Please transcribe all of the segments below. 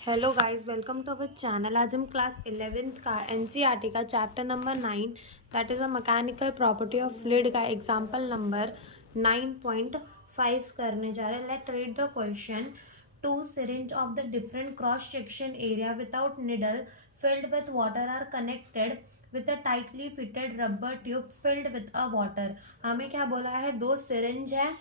Hello guys, welcome to our channel. आज हम class 11th का एनसीईआरटी का chapter number 9 that is a mechanical property of fluid का example number 9.5 करने जा रहे हैं। Let read the question. Two syringe of the different cross section area without needle filled with water are connected with a tightly fitted rubber tube filled with a water। हमें क्या बोला है, दो syringe है,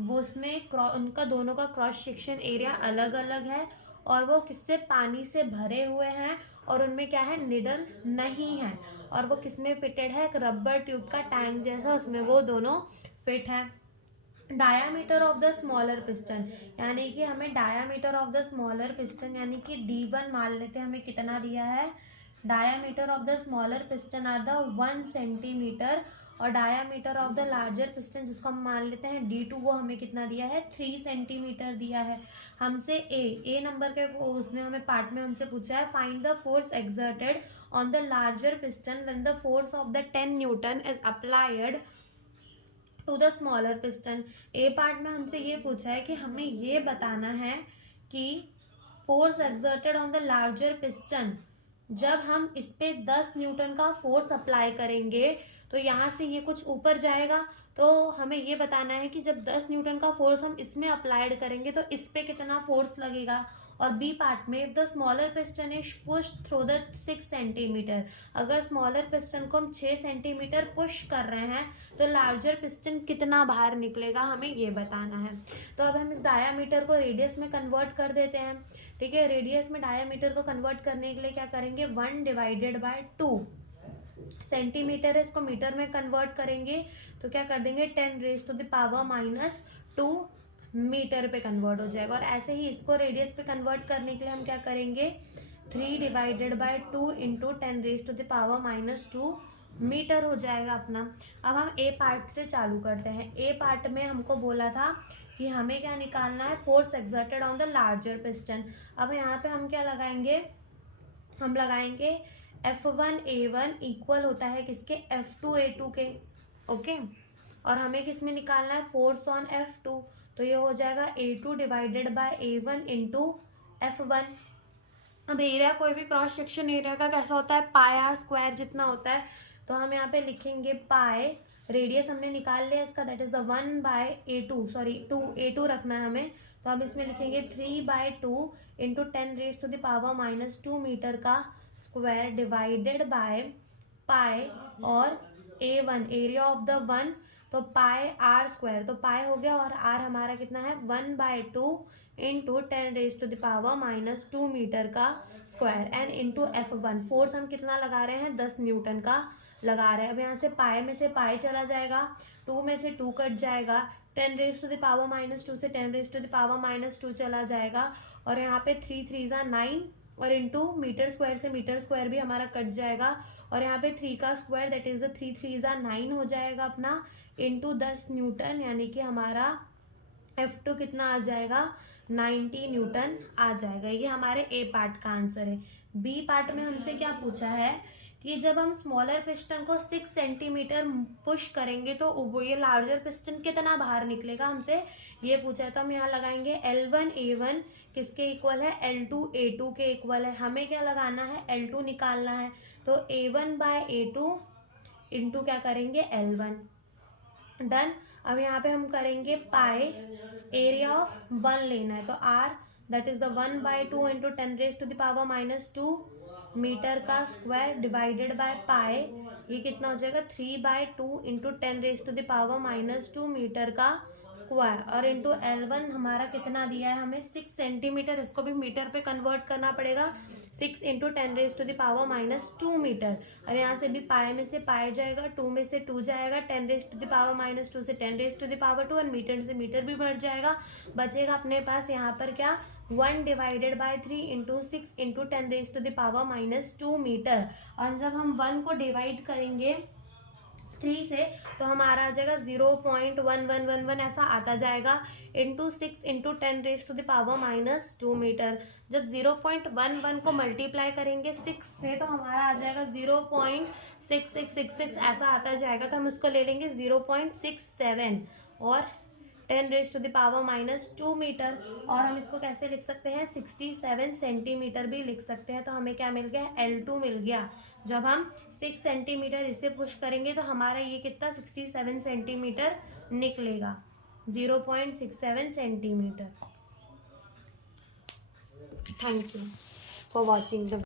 वो उसमें उनका दोनों का क्रॉस सेक्शन एरिया अलग अलग है और वो किससे, पानी से भरे हुए हैं और उनमें क्या है, निडल नहीं है। और वो किसमें फिटेड है, एक रबर ट्यूब का टैंक जैसा, उसमें वो दोनों फिट है। Diameter of the smaller piston, यानी कि हमें diameter of the smaller piston यानी कि D1 मान लेते हैं, हमें कितना दिया है, diameter of the smaller piston are the 1 centimetre और diameter of the larger piston जिसको हम मान लेते हैं D2 वो हमें कितना दिया है, 3 सेंटीमीटर दिया है। हमसे ए नंबर के उसमें हमें पार्ट में हमसे पूछा है find the force exerted on the larger piston when the force of the 10 newton is applied to the smaller piston. A part में हमसे ये पूछा है कि हमें ये बताना है कि force exerted on the larger piston, जब हम इस पे 10 न्यूटन का फोर्स अप्लाई करेंगे तो यहाँ से ये कुछ ऊपर जाएगा, तो हमें ये बताना है कि जब 10 न्यूटन का फोर्स हम इसमें अप्लाइड करेंगे तो इस पे कितना फोर्स लगेगा। और बी पार्ट में if the smaller piston is pushed through the 6 centimetre, अगर स्मॉलर पिस्टन को हम 6 सेंटीमीटर पुश कर रहे हैं तो लार्जर पिस्टन कितना बाहर निकलेगा, हमें ये बताना है। तो अब हम इस डायामीटर को रेडियस में कन्वर्ट कर देते हैं। ठीक है, रेडियस में डायामीटर को कन्वर्ट करने के लिए क्या करेंगे, 1 डिवाइडेड बाय 2 सेंटीमीटर है, इसको मीटर में कन्वर्ट करेंगे तो क्या कर देंगे, 10⁻⁻² मीटर पे कन्वर्ट हो जाएगा। और ऐसे ही इसको रेडियस पे कन्वर्ट करने के लिए हम क्या करेंगे, 3 डिवाइडेड बाय 2 इंटू 10⁻⁻² मीटर हो जाएगा अपना। अब हम ए पार्ट से चालू करते हैं। ए पार्ट में हमको बोला था कि हमें क्या निकालना है, force exerted on the larger piston. अब यहाँ पे हम क्या लगाएंगे, हम लगाएंगे F1A1 इक्वल होता है किसके, F2A2 के। ओके, और हमें किस में निकालना है, फोर्स ऑन F2, तो ये हो जाएगा A2 divided by A1 into F1। अब एरिया कोई भी क्रॉस सेक्शन एरिया का कैसा होता है, पाई आर स्क्वायर जितना होता है, तो हम यहाँ पे लिखेंगे पाई, रेडियस हमने निकाल लिया इसका, that is the 1/A2, sorry 2A2 रखना है हमें, तो हम इसमें लिखेंगे 3/2 इंटू 10⁻⁻² मीटर का स्क्वायर डिवाइडेड बाय पाई और A1 एरिया ऑफ द 1, तो पाई आर स्क्वायर, तो पाई हो गया और आर हमारा कितना है, 1/2 इंटू 10⁻⁻² मीटर का square and into F1। Force हम कितना लगा रहे हैं, 10 न्यूटन का लगा रहे हैं। अब यहाँ से पाई में से पाई चला जाएगा, 2 में से 2 कट जाएगा, 10⁻⁻² से 10⁻⁻² चला जाएगा और यहाँ पे 3 3 जा 9 और इंटू मीटर स्क्वायर से मीटर स्क्वायर भी हमारा कट जाएगा और यहाँ पे 3 का स्क्वायर दैट इज द 3 3 जा 9 हो जाएगा अपना, इंटू 10 न्यूटन, यानी कि हमारा F2 कितना आ जाएगा, 90 न्यूटन आ जाएगा। ये हमारे ए पार्ट का आंसर है। बी पार्ट में हमसे क्या पूछा है कि जब हम स्मॉलर पिस्टन को 6 सेंटीमीटर पुश करेंगे तो वो ये लार्जर पिस्टन कितना बाहर निकलेगा, हमसे ये पूछा है। तो हम यहाँ लगाएंगे L1A1 किसके इक्वल है, L2A2 के इक्वल है। हमें क्या लगाना है, L2 निकालना है, तो A1/A2 इंटू क्या करेंगे, L1। डन। अब यहाँ पे हम करेंगे पाई, एरिया ऑफ 1 लेना है, तो R that is the 1/2 into 10⁻⁻² metre का स्क्वायर डिवाइडेड बाय पाई, ये कितना हो जाएगा, 3/2 इंटू 10⁻⁻² मीटर का स्क्वायर और इंटू L1 हमारा कितना दिया है हमें, 6 सेंटीमीटर, इसको भी मीटर पे कन्वर्ट करना पड़ेगा, 6 इंटू 10⁻⁻² मीटर। अब यहाँ से भी पाई में से पाई जाएगा, 2 में से 2 जाएगा, 10⁻⁻² से 10⁻² और मीटर से मीटर भी बढ़ जाएगा, बचेगा अपने पास यहाँ पर क्या, 1 divided by 3 into 6 into 10⁻⁻² metre. और जब हम 1 को डिवाइड करेंगे 3 से तो हमारा आ जाएगा 0.1111 ऐसा आता जाएगा, इंटू 6 इंटू 10⁻⁻² मीटर। जब 0.11 को मल्टीप्लाई करेंगे 6 से तो हमारा आ जाएगा 0.6666 ऐसा आता जाएगा, तो हम उसको ले लेंगे 0.67 और 10⁻⁻2 मीटर, और हम इसको कैसे लिख सकते हैं 67 सेंटीमीटर भी लिख सकते हैं। तो हमें क्या मिल गया, L2 मिल गया। जब हम 6 सेंटीमीटर इसे पुश करेंगे तो हमारा ये कितना 67 सेंटीमीटर निकलेगा, 0.67 centimetre. Thank you for watching the